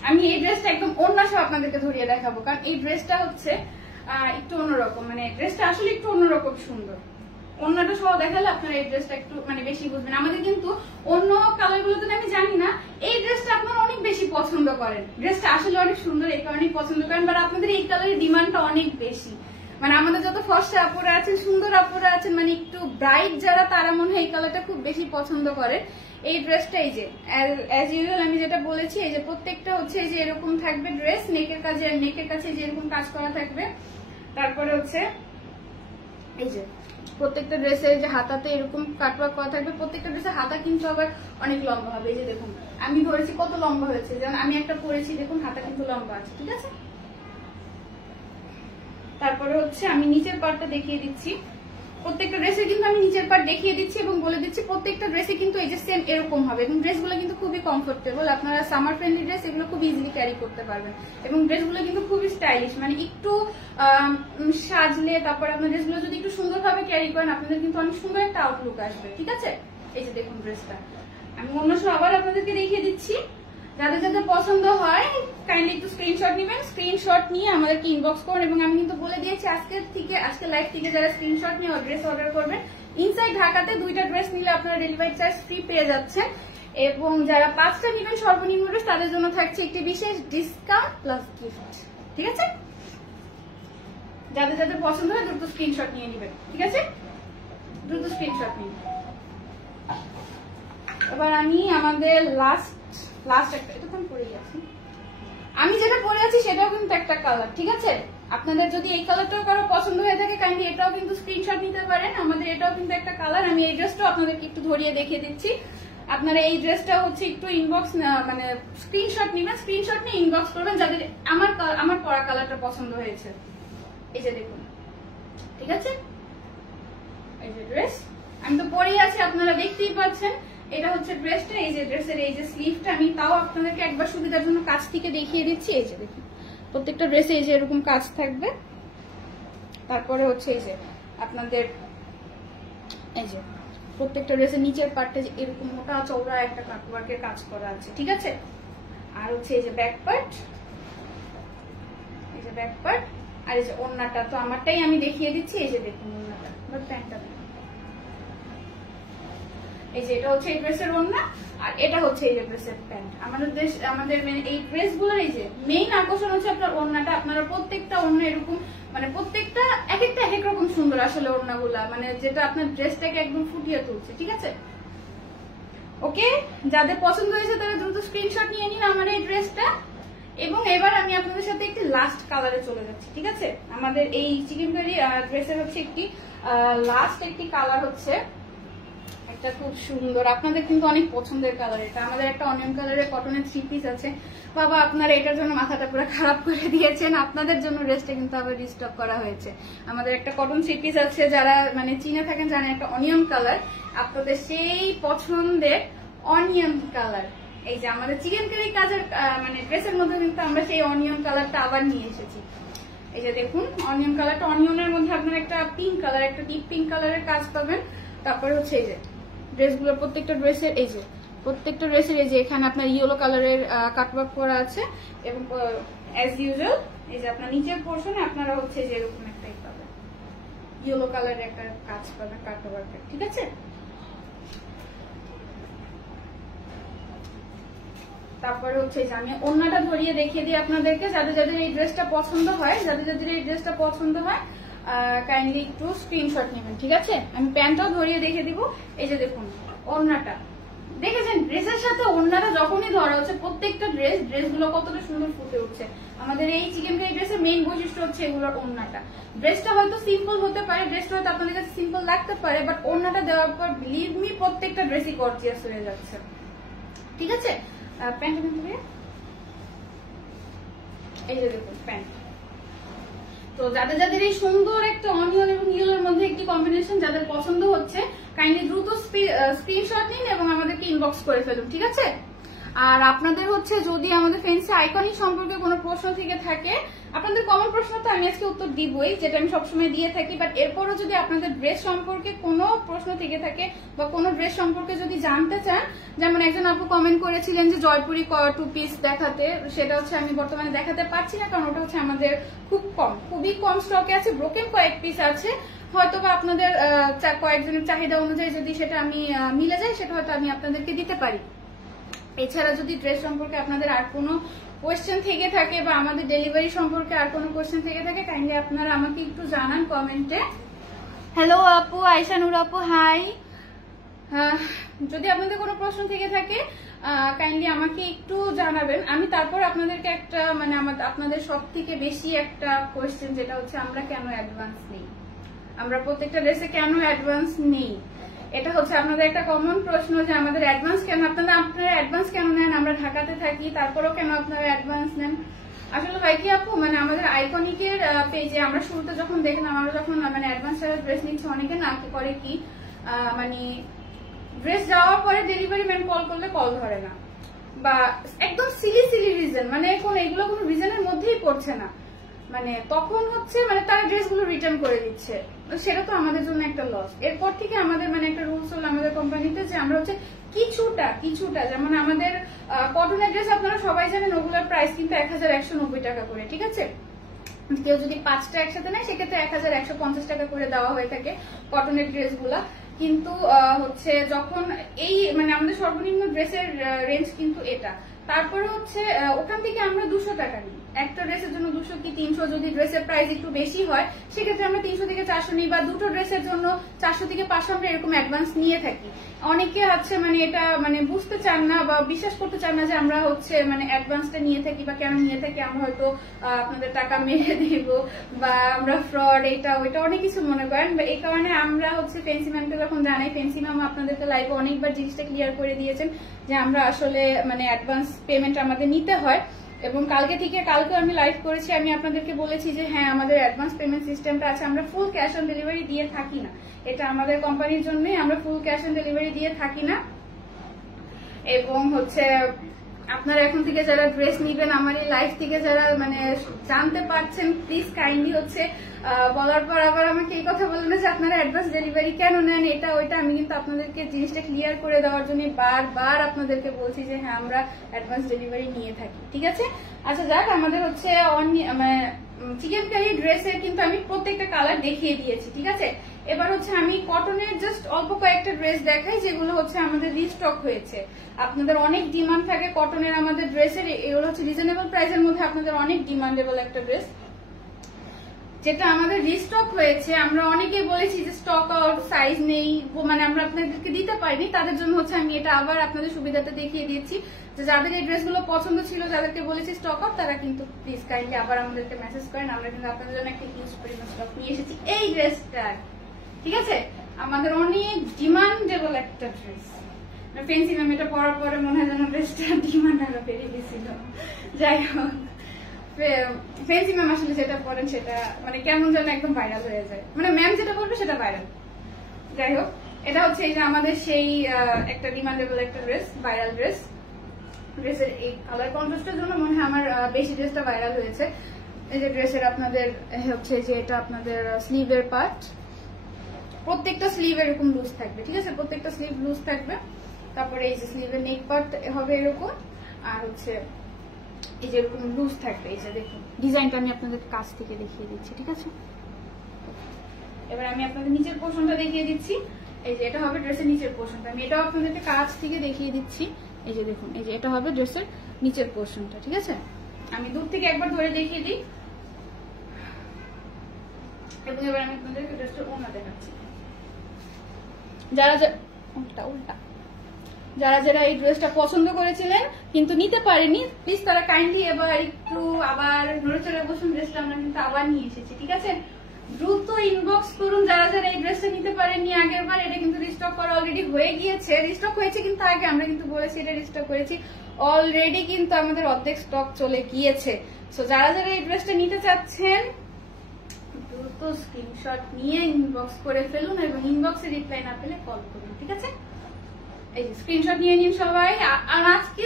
আমি এই ড্রেসটা একদম অন্য সব আপনাদেরকে ধরিয়ে দেখাবো, কারণ এই ড্রেসটা হচ্ছে একটু অন্যরকম, মানে ড্রেসটা আসলে একটু অন্যরকম সুন্দর। অন্যটা সহ দেখালে আপনারা এই ড্রেসটা একটু মানে বেশি বুঝবেন। আমাদের কিন্তু অন্য কালার গুলোতে আমি জানি না, এই ড্রেসটা আপনারা অনেক বেশি পছন্দ করেন। ড্রেসটা আসলে অনেক সুন্দর, এই কারণেই পছন্দ করেন, বাট আপনাদের এই কালারের ডিমান্ডটা অনেক বেশি। মানে আমাদের যত ফর্সা আপুরা আছেন, সুন্দর আপুরা আছেন, মানে একটু ব্রাইট যারা, তারা মনে হয় এই কালারটা খুব বেশি পছন্দ করে। এই ড্রেসটা এই যে অ্যাজ ইউজুয়াল আমি যেটা বলেছি, এই যে প্রত্যেকটা হচ্ছে এই যে এরকম থাকবে ড্রেস, নেকের কাছে যে এরকম কাজ করা থাকবে। তারপরে হচ্ছে এই যে প্রত্যেকটা ড্রেসের যে হাতাতে এরকম কাটওয়ার্ক করা থাকবে। প্রত্যেকটা ড্রেসের হাতা কিন্তু আবার অনেক লম্বা হবে। এই যে দেখুন আমি ধরেছি কত লম্বা হয়েছে, যেমন আমি একটা পরেছি, দেখুন হাতা কিন্তু লম্বা আছে, ঠিক আছে। তারপরে হচ্ছে আমি নিচের পার্টটা দেখিয়ে দিচ্ছি। প্রত্যেকটা ড্রেসে কিন্তু আমি নিচের পার্ট দেখিয়ে দিচ্ছি এবং বলে দিচ্ছি প্রত্যেকটা ড্রেসে কিন্তু এই যে সেম এরকম হবে, এবং ড্রেসগুলো কিন্তু খুবই কমফোর্টেবল। আপনারা সামার ফ্রেন্ডলি ড্রেস এগুলো খুব ইজিলি ক্যারি করতে পারবেন, এবং ড্রেসগুলো কিন্তু খুবই স্টাইলিশ। মানে একটু সাজলে, তারপরে আপনার ড্রেসগুলো যদি একটু সুন্দরভাবে ক্যারি করেন, আপনাদের কিন্তু অনেক সুন্দর একটা আউটলুক আসবে, ঠিক আছে। এই যে দেখুন ড্রেসটা আমি অন্য সময় আবার আপনাদেরকে দেখিয়ে দিচ্ছি। যাদের যাদের পছন্দ হয় কাইন্ডলি একটু স্ক্রিনশট নেবেন, স্ক্রিনশট নিয়ে আমাদেরকে ইনবক্স করুন। এবং আমি কিন্তু বলে দিয়েছি আজকে লাইভ থেকে যারা স্ক্রিনশট নিয়ে ড্রেস অর্ডার করবেন, ইনসাইড ঢাকাতে 2টা ড্রেস নিলে আপনারা ডেলিভারি চার্জ ফ্রি পেয়ে যাচ্ছেন। এবং যারা 5টা নেবেন সর্বনিম্ন ড্রেস, তাদের জন্য থাকছে একটি বিশেষ ডিসকাউন্ট প্লাস গিফট, ঠিক আছে। যাদের যাদের পছন্দ হয় দ্রুত স্ক্রিনশট নিয়ে নেবেন, ঠিক আছে, দ্রুত স্ক্রিনশট নিন। এবার আমি আমাদের লাস্ট একটা, এটা তো আমি পরেই আছি, আমি যেটা পরে আছি সেটাও কিন্তু একটা কালার, ঠিক আছে। আপনাদের যদি এই কালারটাও কারো পছন্দ হয়ে থাকে কাইন্ডলি এটাও কিন্তু স্ক্রিনশট নিতে পারেন। আমাদের এটাও কিন্তু একটা কালার। আমি এই ড্রেসটাও আপনাদেরকে একটু ধরিয়ে দেখিয়ে দিচ্ছি। আপনারা এই ড্রেসটা হচ্ছে একটু ইনবক্স মানে স্ক্রিনশট নেবেন, স্ক্রিনশট নিয়ে ইনবক্স করবেন যাদের আমার পরা কালারটা পছন্দ হয়েছে। এই যে দেখুন, ঠিক আছে, এই যে ড্রেস আমি তো পরেই আছি, আপনারা দেখতেই পাচ্ছেন। এটা হচ্ছে ড্রেসটা, এই যে ড্রেসের এই যে স্লিভটা, আমি তাও আপনাদেরকে একবার সুবিধার জন্য কাছ থেকে দেখিয়ে দিচ্ছি। এই যে দেখুন প্রত্যেকটা ড্রেসে এই যে এরকম কাজ থাকবে। তারপরে হচ্ছে এই যে আপনাদের এই যে প্রত্যেকটা ড্রেসের নিচের পার্টে যে এরকম মোটা চওড়া একটা কাটওয়ার্কের কাজ করা আছে, ঠিক আছে। আর হচ্ছে এই যে ব্যাক পার্ট, এই যে ব্যাক পার্ট, আর এই যে ওড়নাটা তো আমারটাই আমি দেখিয়ে দিচ্ছি। এই যে দেখুন ওড়নাটা, প্যান্টটা, এই যে এটা হচ্ছে এই ড্রেসের ওড়না, আর এটা হচ্ছে এই ড্রেসের প্যান্ট। আমাদের এই ড্রেসগুলোর এই যে মেইন আকর্ষণ হচ্ছে আপনার ওড়নাটা। আপনারা প্রত্যেকটা ওড়না এরকম মানে প্রত্যেকটা এক একটা এক এক রকম সুন্দর আসলে ওড়নাগুলা, মানে যেটা আপনার ড্রেসটাকে একদম ফুটিয়ে তুলছে, ঠিক আছে। ওকে, যাদের পছন্দ হয়েছে তারা দ্রুত স্ক্রিনশট নিয়ে নিন আমার এই ড্রেসটা। এবং এবার আমি আপনাদের সাথে একটি লাস্ট কালারে চলে যাচ্ছি, ঠিক আছে। আমাদের এই চিকেন কারি ড্রেসের হচ্ছে একটি লাস্ট একটি কালার হচ্ছে একটা খুব সুন্দর, আপনাদের কিন্তু অনেক পছন্দের কালার। এটা আমাদের একটা অনিয়ন কালারের কটনের 3 পিস আছে। বাবা আপনারা এটার জন্য মাথাটা পুরো খারাপ করে দিয়েছেন, আপনাদের জন্য ড্রেসটা কিন্তু আবার রিস্টক করা হয়েছে। আমাদের একটা কটন 3 পিস আছে, যারা মানে চিনে থাকেন জানেন, একটা অনিয়ন কালার, আপনাদের সেই পছন্দের অনিয়ন কালার। এই যে আমাদের চিকেন কারি কাজের মানে ড্রেসের মধ্যে কিন্তু আমরা সেই অনিয়ন কালারটা আবার নিয়ে এসেছি। এই যে দেখুন অনিয়ন কালারটা, অনিয়নের মধ্যে আপনারা একটা পিঙ্ক কালার, একটা ডিপ পিঙ্ক কালারের কাজ পাবেন। তারপরে হচ্ছে এই যে ড্রেসগুলো প্রত্যেকটা ড্রেসের এই যে প্রত্যেকটা ড্রেসের এই যে এখানে আপনার ইয়েলো কালারের কাটওয়ার্ক করা আছে। এবং অ্যাজ ইউজুয়াল এই যে আপনার নিচের পোর্শনে আপনারা হচ্ছে যে এরকম একটা পাবেন, ইয়েলো কালারের একটা কাজ পাবেন কাটওয়ার্কের, ঠিক আছে। তারপরে হচ্ছে যে আমি ওড়নাটা ধরিয়ে দেখিয়ে দিই আপনাদেরকে। যাদের যাদের এই ড্রেসটা পছন্দ হয়, কাইন্ডলি একটু স্ক্রিনশট নেবেন, ঠিক আছে। আমি প্যান্টটাও ধরিয়ে দেখে দিব। এই যে দেখুন ওড়নাটা দেখেছেন, ড্রেসের সাথে ওড়নাটা যখনই ধরা হচ্ছে প্রত্যেকটা ড্রেসগুলো কতটা সুন্দর ফুটে উঠছে। আমাদের এই চিকেন কারি ড্রেসের মেইন বৈশিষ্ট্য হচ্ছে এগুলোর ওড়নাটা। ড্রেসটা হয়তো সিম্পল হতে পারে, ড্রেসটা হয়তো আপনাদের কাছে সিম্পল লাগতে পারে, বাট ওড়নাটা দেওয়ার পর বিলিভ মি প্রত্যেকটা ড্রেসই গর্জিয়াস হয়ে যাচ্ছে, ঠিক আছে। প্যান্ট এই যে দেখুন প্যান্ট। তো যাদের যাদের এই সুন্দর একটা অনিয়ন এবং ইয়েলোর মধ্যে একটি কম্বিনেশন যাদের পছন্দ হচ্ছে, কাইন্ডলি দ্রুত স্ক্রিনশট নিন এবং আমাদেরকে ইনবক্স করে ফেলুন, ঠিক আছে। আর আপনাদের হচ্ছে যদি আমাদের ফ্যান্সি আইকনিক সম্পর্কে কোনো প্রশ্ন থেকে থাকে, আপনাদের কমন প্রশ্ন তো আমি আজকে উত্তর দিবই, যেটা আমি সবসময় দিয়ে থাকি, বাট এরপরও যদি আপনাদের ড্রেস সম্পর্কে কোনো প্রশ্ন থেকে থাকে বা কোনো ড্রেস সম্পর্কে যদি জানতে চান, যেমন একজন আপু কমেন্ট করেছিলেন যে জয়পুরি 2 পিস দেখাতে, সেটা হচ্ছে আমি বর্তমানে দেখাতে পারছি না, কারণ ওটা হচ্ছে আমাদের খুবই কম স্টকে আছে, ব্রোকেন কয়েক পিস আছে। হয়তো বা আপনাদের কয়েকজনের চাহিদা অনুযায়ী যদি সেটা আমি মিলে যায় সেটা হয়তো আমি আপনাদেরকে দিতে পারি। এছাড়া যদি ড্রেস সম্পর্কে আপনাদের আর কোনো কোয়েশ্চেন থেকে থাকে বা আমাদের ডেলিভারি সম্পর্কে আর কোনো কোয়েশ্চেন থেকে থাকে কাইন্ডলি আপনারা আমাকে একটু জানান কমেন্টে। হ্যালো আপু, আয়শা নূর আপু, হাই। যদি আপনাদের কোনো প্রশ্ন থেকে থাকে কাইন্ডলি আমাকে একটু জানাবেন। আমি তারপর আপনাদেরকে একটা মানে আপনাদের সব থেকে বেশি একটা কোয়েশ্চেন যেটা হচ্ছে আমরা কেন অ্যাডভান্স নেই, আমরা প্রত্যেকটা ড্রেসে কেন অ্যাডভান্স নেই, এটা হচ্ছে আপনাদের একটা কমন প্রশ্ন যে আমাদের অ্যাডভান্স কেন, আপনারা অ্যাডভান্স কেন নেন, আমরা ঢাকাতে থাকি তারপরেও কেন আপনারা অ্যাডভান্স নেন। আসলে ভাই কি আপু মানে আমাদের আইকনিকের পেজে আমরা শুরুতে যখন দেখলাম, আমরা যখন মানে অ্যাডভান্স ড্রেস নিচ্ছে অনেকে না করে কি মানে ড্রেস যাওয়ার পরে ডেলিভারি ম্যান কল করলে কল ধরে না, বা একদম সিলি রিজন, মানে এগুলো কোনো রিজনের মধ্যেই পড়ছে না, মানে তখন হচ্ছে মানে তারা ড্রেসগুলো রিটার্ন করে দিচ্ছে। সেটা তো আমাদের জন্য একটা লস। এরপর থেকে আমাদের মানে একটা রুলস হলো আমাদের কোম্পানিতে যে আমরা হচ্ছে কিছুটা যেমন আমাদের কটনের ড্রেস আপনারা সবাই জানেন ওগুলোর প্রাইস কিন্তু 1190 টাকা করে, ঠিক আছে। কেউ যদি 5টা একসাথে নেয় সেক্ষেত্রে 1150 টাকা করে দেওয়া হয়ে থাকে কটনের ড্রেসগুলা। কিন্তু হচ্ছে যখন এই মানে আমাদের সর্বনিম্ন ড্রেসের রেঞ্জ কিন্তু এটা, তারপরে হচ্ছে ওখান থেকে আমরা 200 টাকা নিই একটা ড্রেসের জন্য, 200 কি 300, যদি ড্রেসের প্রাইস একটু বেশি হয় সেক্ষেত্রে আমরা 300 থেকে 400 নিই, বা দুটো ড্রেসের জন্য 400 থেকে 500 আমরা এরকম অ্যাডভান্স নিয়ে থাকি। অনেকে আছে মানে এটা মানে বুঝতে চান না বা বিশ্বাস করতে চান না যে আমরা হচ্ছে মানে অ্যাডভান্সটা নিয়ে থাকি বা কেন নিয়ে থাকি, আমরা হয়তো আপনাদের টাকা মেরে দেব বা আমরা ফ্রড এটা ওইটা অনেক কিছু মনে করেন। এই কারণে আমরা হচ্ছে ফেন্সি ম্যামকে যখন জানাই, ফেন্সি ম্যাম আপনাদেরকে লাইভে অনেকবার জিনিসটা ক্লিয়ার করে দিয়েছেন যে আমরা আসলে মানে অ্যাডভান্স পেমেন্ট আমাদের নিতে হয়। এবং কালকে আমি লাইভ করেছি, আমি আপনাদেরকে বলেছি যে হ্যাঁ আমাদের অ্যাডভান্স পেমেন্ট সিস্টেমটা আছে, আমরা ফুল ক্যাশ অন ডেলিভারি দিয়ে থাকি না, এটা আমাদের কোম্পানির জন্যই আমরা ফুল ক্যাশ অন ডেলিভারি দিয়ে থাকি না। এবং হচ্ছে আপনারা এখন থেকে যারা ড্রেস নিবেন আমার এই লাইভ থেকে যারা মানে জানতে পারছেন, প্লিজ কাইন্ডলি হচ্ছে বলার পর আবার আমাকে এই কথা বলবেন না যে আপনারা অ্যাডভান্স ডেলিভারি কেন নেন এটা ওইটা। আমি কিন্তু আপনাদেরকে জিনিসটা ক্লিয়ার করে দেওয়ার জন্য বারবার আপনাদেরকে বলছি যে হ্যাঁ আমরা অ্যাডভান্স ডেলিভারি নিয়ে থাকি, ঠিক আছে। আচ্ছা যাক, আমাদের হচ্ছে চিকেন কারি ড্রেসের কিন্তু আমি প্রত্যেকটা কালার দেখিয়ে দিয়েছি, ঠিক আছে। এবার হচ্ছে আমি কটনের জাস্ট অল্প কয়েকটা ড্রেস দেখাই যেগুলো হচ্ছে আমাদের রিস্টক হয়েছে। আপনাদের অনেক ডিমান্ড থাকে কটনের আমাদের ড্রেসের, এগুলো হচ্ছে রিজনেবল প্রাইসের মধ্যে আপনাদের অনেক ডিমান্ডেবল একটা ড্রেস যেটা আমাদের রিস্টক হয়েছে। আমরা অনেকে বলেছি যে স্টক আউট, সাইজ নেই, মানে আমরা আপনাদেরকে দিতে পারিনি, তাদের জন্য হচ্ছে আমি এটা আবার আপনাদের সুবিধাতে দেখিয়ে দিয়েছি যে যাদের এই ড্রেসগুলো পছন্দ ছিল, যাদেরকে বলেছি স্টক আউট, তারা কিন্তু প্লিজ কাইন্ডলি আবার আমাদেরকে মেসেজ করেন। আমরা কিন্তু আপনাদের জন্য একটা হিউজ পরিমাণ স্টক নিয়ে এসেছি এই ড্রেসটা, ঠিক আছে। আমাদের অনেক ডিমান্ডেবল একটা ড্রেস, ফেন্সি ম্যাম এটা পরার পরে মনে হয় যেন ড্রেসটা ডিমান্ড আরো বেড়ে গেছিল। যাই হোক, ফেন্সি ম্যাম আসলে যেটা পরেন সেটা মানে কেমন যেন একদম ভাইরাল হয়ে যায়, মানে ম্যাম যেটা বলবে সেটা ভাইরাল। যাই হোক, এটা হচ্ছে এই যে আমাদের সেই একটা ডিমান্ডেবল একটা ড্রেস, ভাইরাল ড্রেস। ড্রেসের এই কালার কন্ট্রাস্টের জন্য মনে হয় আমার বেশি ড্রেসটা ভাইরাল হয়েছে। এই যে ড্রেসের আপনাদের হচ্ছে যে এটা আপনাদের স্লিভের পার্ট, প্রত্যেকটা স্লিভ এরকম লুজ থাকবে, ঠিক আছে, প্রত্যেকটা স্লিভ লুজ থাকবে। তারপরে এই যে স্লিভের নেক পার্ট হবে এরকম, আর হচ্ছে এই যে এরকম লুজ থাকবে। এই যে দেখুন ডিজাইনটা আমি আপনাদের কাছ থেকে দেখিয়ে দিচ্ছি, ঠিক আছে। এবার আমি আপনাদের নিচের পোর্শনটা দেখিয়ে দিচ্ছি। এই যে এটা হবে ড্রেসের নিচের পোর্শনটা, আমি এটাও আপনাদেরকে কাছ থেকে দেখিয়ে দিচ্ছি। এই যে দেখুন, এই যে এটা হবে ড্রেসের নিচের পোর্শনটা, ঠিক আছে। আমি দূর থেকে একবার ধরে দেখিয়ে দিই এবং এবার আমি আপনাদেরকে ড্রেসটা ওড়না দেখাচ্ছি। যারা এই ড্রেসটা পছন্দ করেছিলেন কিন্তু নিতে পারেনি, প্লিজ তারা কাইন্ডলি এবার একটু আবার নড়েচড়ে বসুন, ড্রেসটা আমরা কিন্তু আবার নিয়ে এসেছি, ঠিক আছে। দ্রুত ইনবক্স করুন যারা এই ড্রেসটা নিতে পারেননি আগের বার। এটা কিন্তু রিস্টক করা অলরেডি হয়ে গিয়েছে, রিস্টক হয়েছে কিন্তু আগে আমরা কিন্তু বলেছি এটা রিস্টক করেছি অলরেডি, কিন্তু আমাদের অর্ধেক স্টক চলে গিয়েছে। সো যারা এই ড্রেসটা নিতে চাচ্ছেন দ্রুত স্ক্রিনশট নিয়ে ইনবক্স করে ফেলুন এবং ইনবক্সে রিপ্লাই না পেলে কল করুন, ঠিক আছে। এই যে স্ক্রিনশট নিয়ে নিন সবাই। আর আজকে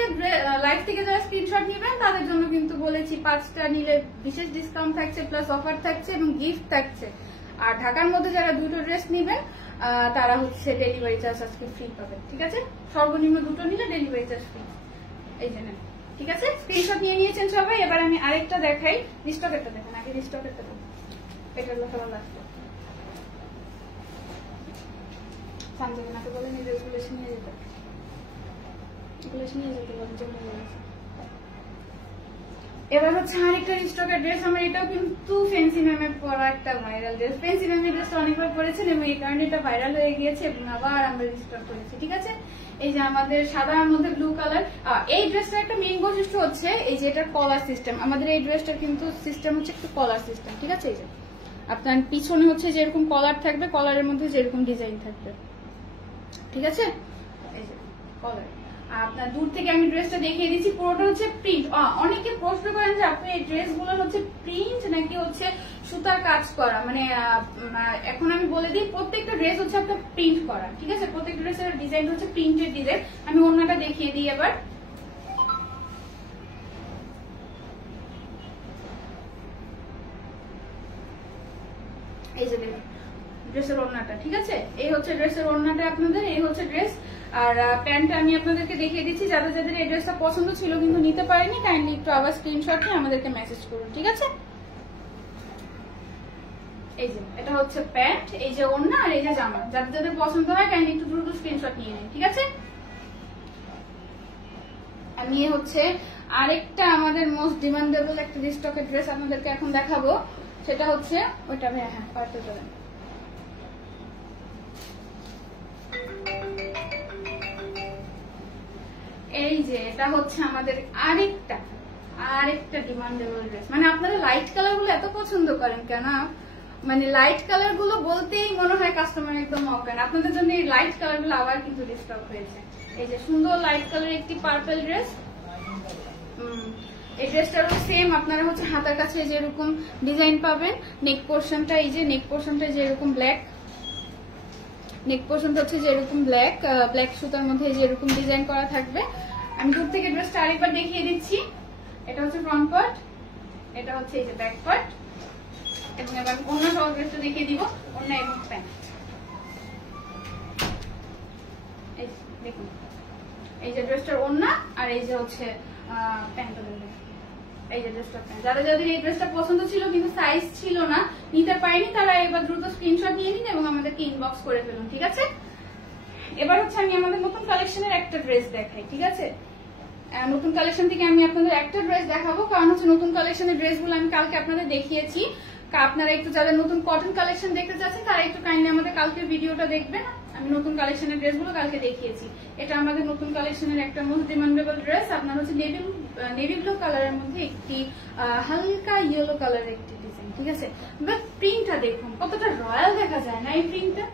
লাইভ থেকে যারা স্ক্রিনশট নেবেন তাদের জন্য কিন্তু বলেছি 5টা নিলে বিশেষ ডিসকাউন্ট থাকছে, প্লাস অফার থাকছে এবং গিফট থাকছে। আর ঢাকার মধ্যে যারা দুটো ড্রেস নেবেন তারা হচ্ছে ডেলিভারি চার্জ আজকে ফ্রি পাবেন, ঠিক আছে। সর্বনিম্ন দুটো নিলে ডেলিভারি চার্জ ফ্রি, এই যে নেন, ঠিক আছে। স্ক্রিনশট নিয়ে নিয়েছেন সবাই। এবার আমি আরেকটা দেখাই, রিস্টকেরটা দেখেন আগে, রিস্টকেরটা দেখেন, এটা হলো সবার লাস্ট। সানজানাকে বলেন এই ড্রেসগুলো এসে নিয়ে যেতে, এগুলো এসে নিয়ে যেতে বলেন, জন্য এবার হচ্ছে আরেকটা স্টকের ড্রেস। আমার এটাও কিন্তু ফ্যান্সি ম্যামে পরা একটা ভাইরাল ড্রেস। ফ্যান্সি ম্যাম এই ড্রেসটা অনেকবার পরেছেন এবং এই কারণে এটা ভাইরাল হয়ে গিয়েছে এবং আবার আমরা স্টক করেছি, ঠিক আছে। এই যে আমাদের সাদার মধ্যে ব্লু কালার। এই ড্রেসটার একটা মেইন বৈশিষ্ট্য হচ্ছে এই যে এটার কলার সিস্টেম। আমাদের এই ড্রেসটার কিন্তু সিস্টেম হচ্ছে একটু কলার সিস্টেম, ঠিক আছে। এই যে আপনার পিছনে হচ্ছে যেরকম কলার থাকবে, কলারের মধ্যে যেরকম ডিজাইন থাকবে, ঠিক আছে। এই যে কলার, আপনার দূর থেকে আমি ড্রেসটা দেখিয়ে দিচ্ছি, পুরোটা হচ্ছে প্রিন্ট। অনেকে প্রশ্ন করেন যে আপনি এই ড্রেসগুলো হচ্ছে প্রিন্ট নাকি হচ্ছে সুতার কাজ করা, মানে এখন আমি বলে দিই প্রত্যেকটা ড্রেস হচ্ছে আপনার প্রিন্ট করা, ঠিক আছে। প্রত্যেকটা ড্রেসের ডিজাইন হচ্ছে প্রিন্টেড ডিজাইন। আমি অন্যটা দেখিয়ে দিই এবার। এই যে দেখুন ড্রেসের ওড়নাটা, ঠিক আছে। এই হচ্ছে ড্রেসের ওড়নাটা আপনাদের, এই হচ্ছে ড্রেস। আর প্যান্টটা আমি আপনাদেরকে দেখিয়ে দিচ্ছি। যাদের যাদের এই ড্রেসটা পছন্দ ছিল কিন্তু নিতে পারেনি, কাইন্ডলি একটু আবার স্ক্রিনশট নিয়ে আমাদেরকে মেসেজ করুন, ঠিক আছে। এই যে এটা হচ্ছে প্যান্ট, এই যে ওড়না আর এই যে জামা। যাদের যাদের পছন্দ হয় কাইন্ডলি একটু দ্রুত স্ক্রিনশট নিয়ে নিন, ঠিক আছে। আমি হচ্ছে আরেকটা আমাদের মোস্ট ডিমান্ডেবল একটা স্টকের ড্রেস আপনাদেরকে এখন দেখাবো। সেটা হচ্ছে ওইটা, হ্যাঁ পারতে চলেন। এই যে এটা হচ্ছে আমাদের আরেকটা ডিমান্ডেবল ড্রেস। মানে আপনারা লাইট কালার গুলো এত পছন্দ করেন কেন? মানে লাইট কালার গুলো বলতেই মনে হয় কাস্টমার একদম অজ্ঞান। আপনাদের জন্য এই লাইট কালার গুলো আবার কিন্তু রিস্টক হয়েছে। এই যে সুন্দর লাইট কালার একটি পার্পল ড্রেস। এই ড্রেসটার সেম আপনারা হচ্ছে হাতার কাছে যেরকম ডিজাইন পাবেন, নেক পোর্শনটা এই যে নেক পোর্শনটা যেরকম ব্ল্যাক, নেক পোর্শনটা হচ্ছে যেরকম ব্ল্যাক সুতার মধ্যে যেরকম ডিজাইন করা থাকবে। আমি দূর থেকে ড্রেসটা আরেকবার দেখিয়ে দিচ্ছি। এটা হচ্ছে ফ্রন্ট পার্ট, এটা হচ্ছে এই যে ব্যাক পার্ট, এবং এবার অন্য সহ ড্রেসটা দেখিয়ে দিব, অন্য এবং প্যান্ট। এই দেখুন এই যে ড্রেসটার ওড়না আর এই যে হচ্ছে প্যান্টটা দেখুন। এই যে ড্রেসটা প্যান্ট। যাদের যাদের এই ড্রেসটা পছন্দ ছিল কিন্তু সাইজ ছিল না, নিতে পারেনি, তারা এবার দ্রুত স্ক্রিনশট নিয়ে নিন এবং আমাদেরকে ইনবক্স করে ফেলুন, ঠিক আছে। এবার হচ্ছে আমি আমাদের নতুন কালেকশনের একটা ড্রেস দেখাই, ঠিক আছে। নতুন কালেকশন থেকে আমি আপনাদের একটা ড্রেস দেখাবো, কারণ হচ্ছে নতুন কালেকশনের ড্রেসগুলো আমি কালকে আপনাদের দেখিয়েছি। আপনারা একটু যাদের নতুন কটন কালেকশন দেখতে চাচ্ছেন তারা একটু কাইন্ডলি আমাদের কালকে ভিডিওটা দেখবেন। আমি নতুন কালেকশনের ড্রেসগুলো কালকে দেখিয়েছি। এটা আমাদের নতুন কালেকশনের একটা মোস্ট ডিমান্ডেবল ড্রেস। আপনার হচ্ছে নেভি ব্লু কালারের মধ্যে একটি হালকা ইয়েলো কালারের একটি ডিজাইন, ঠিক আছে। বাট প্রিন্টটা দেখুন কতটা রয়্যাল দেখা যায় না, এই প্রিন্টটা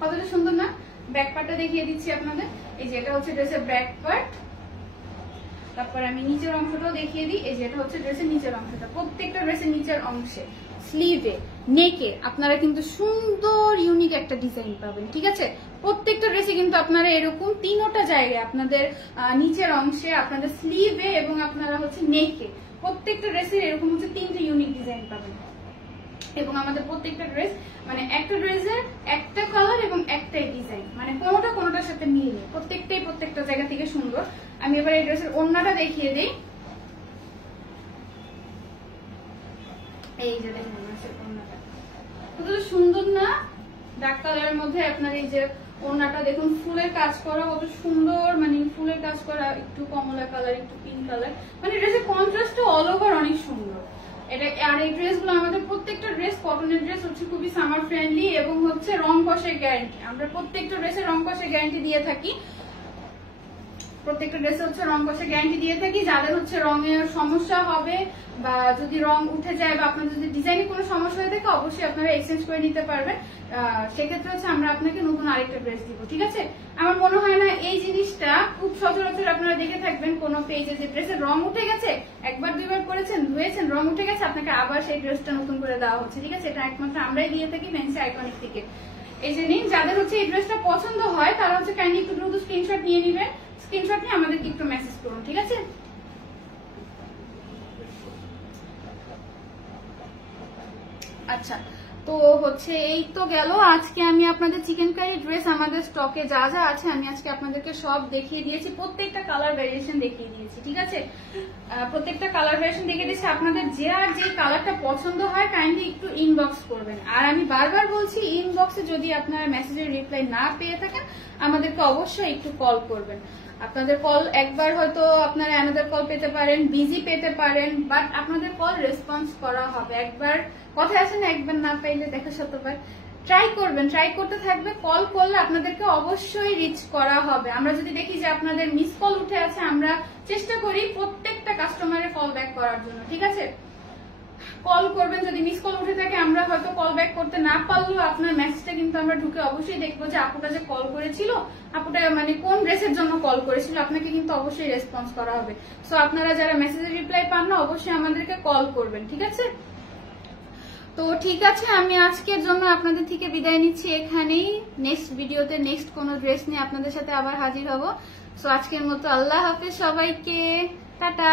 কতটা সুন্দর না। ব্যাক পার্টটা দেখিয়ে দিচ্ছি আপনাদের। এই যে এটা হচ্ছে ড্রেসের ব্যাক পার্ট। তারপর আমি নিচের অংশটাও দেখিয়ে দিই। এই যে এটা হচ্ছে ড্রেসের নিচের অংশটা। প্রত্যেকটা ড্রেসের নিচের অংশে, স্লিভে, নেকে আপনারা কিন্তু সুন্দর ইউনিক একটা ডিজাইন পাবেন, ঠিক আছে। প্রত্যেকটা ড্রেসে কিন্তু আপনারা এরকম তিনটা জায়গায় আপনাদের নিচের অংশে, আপনাদের স্লিভে এবং আপনারা হচ্ছে নেকে, প্রত্যেকটা ড্রেসের এরকম হচ্ছে তিনটে ইউনিক ডিজাইন পাবেন। এবং আমাদের প্রত্যেকটা ড্রেস মানে একটা ড্রেসের একটা কালার এবং একটাই ডিজাইন, মানে কোনোটার সাথে মিল নেই, প্রত্যেকটা জায়গা থেকে সুন্দর। আমি এবার এই ড্রেসের ওড়নাটা দেখিয়ে দিই। এই যে দেখুন ওড়নাটা কতটা সুন্দর না, ডার্ক কালারের মধ্যে আপনার এই যে ওড়নাটা দেখুন, ফুলের কাজ করা কত সুন্দর, মানে ফুলের কাজ করা, একটু কমলা কালার, একটু পিঙ্ক কালার, মানে ড্রেসের কন্ট্রাস্টটা অল ওভার অনেক সুন্দর। এটা আর এই ড্রেসগুলো আমাদের প্রত্যেকটা ড্রেস কটনের ড্রেস হচ্ছে খুবই সামার ফ্রেন্ডলি এবং হচ্ছে রং কষের গ্যারান্টি। আমরা প্রত্যেকটা ড্রেসে রং কষের গ্যারান্টি দিয়ে থাকি। প্রত্যেকটা ড্রেসে হচ্ছে রং কষের গ্যারান্টি দিয়ে থাকি। যাদের হচ্ছে রঙের সমস্যা হবে বা যদি রং উঠে যায় বা আপনার যদি ডিজাইনে কোনো সমস্যা হয়ে থাকে অবশ্যই আপনারা এক্সচেঞ্জ করে নিতে পারবেন। সেক্ষেত্রে হচ্ছে আমরা আপনাকে নতুন আরেকটা ড্রেস দিব, ঠিক আছে। আমার মনে হয় না এই জিনিসটা খুব সচরাচর আপনারা দেখে থাকবেন কোনো পেজে, যে ড্রেসের রং উঠে গেছে, একবার দুইবার পরেছেন, ধুয়েছেন, রং উঠে গেছে, আপনাকে আবার সেই ড্রেসটা নতুন করে দেওয়া হচ্ছে, ঠিক আছে। এটা একমাত্র আমরাই দিয়ে থাকি ফ্যান্সি আইকনিক থেকে। এই যে নিন, যাদের হচ্ছে এই ড্রেসটা পছন্দ হয় তারা হচ্ছে কাইন্ডলি একটু দ্রুত স্ক্রিনশট নিয়ে নেবেন। স্ক্রিনশট নিয়ে আমাদেরকে একটু মেসেজ করুন, ঠিক আছে। আচ্ছা, তো হচ্ছে এই তো গেল আজকে আমি আপনাদের চিকেন কারি ড্রেস আমাদের স্টকে যা যা আছে আমি আজকে আপনাদেরকে সব দেখিয়ে দিয়েছি, প্রত্যেকটা কালার ভ্যারিয়েশন দেখিয়ে দিয়েছি। ঠিক আছে, প্রত্যেকটা কালার ভ্যারিয়েশন দেখিয়ে দিয়েছি। আপনাদের যে আর যে কালারটা পছন্দ হয় কাইন্ডলি একটু ইনবক্স করবেন। আর আমি বারবার বলছি, ইনবক্সে যদি আপনারা মেসেজের রিপ্লাই না পেয়ে থাকেন আমাদেরকে অবশ্যই একটু কল করবেন। আপনাদের কল একবার হয়তো আপনারা অ্যানাদার কল পেতে পারেন, বিজি পেতে পারেন, বাট আপনাদের কল রেসপন্স করা হবে। একবার কথা আছে না, একবার না পাইলে দেখা শতবার। ট্রাই করবেন, ট্রাই করতে থাকবে। কল করলে আপনাদেরকে অবশ্যই রিচ করা হবে। আমরা যদি দেখি যে আপনাদের মিস কল উঠে আছে, আমরা চেষ্টা করি প্রত্যেকটা কাস্টমারের কল ব্যাক করার জন্য। ঠিক আছে, কল করবেন। যদি মিস কল উঠে থাকে, আমরা হয়তো কল ব্যাক করতে না পারলেও আপনার মেসেজটা কিন্তু আমরা ঢুকে অবশ্যই দেখবো যে আপুটা যে কল করেছিল, আপুটা মানে কোন ড্রেসের জন্য কল করেছিল, আপনাকে কিন্তু অবশ্যই রেসপন্স করা হবে। সো আপনারা যারা মেসেজের রিপ্লাই পান না, অবশ্যই আমাদেরকে কল করবেন। ঠিক আছে, তো ঠিক আছে, আমি আজকের জন্য আপনাদের থেকে বিদায় নিচ্ছি এখানেই। নেক্সট ভিডিওতে নেক্সট কোনো ড্রেস নিয়ে আপনাদের সাথে আবার হাজির হব। সো আজকের মতো আল্লাহ হাফেজ সবাইকে, টাটা।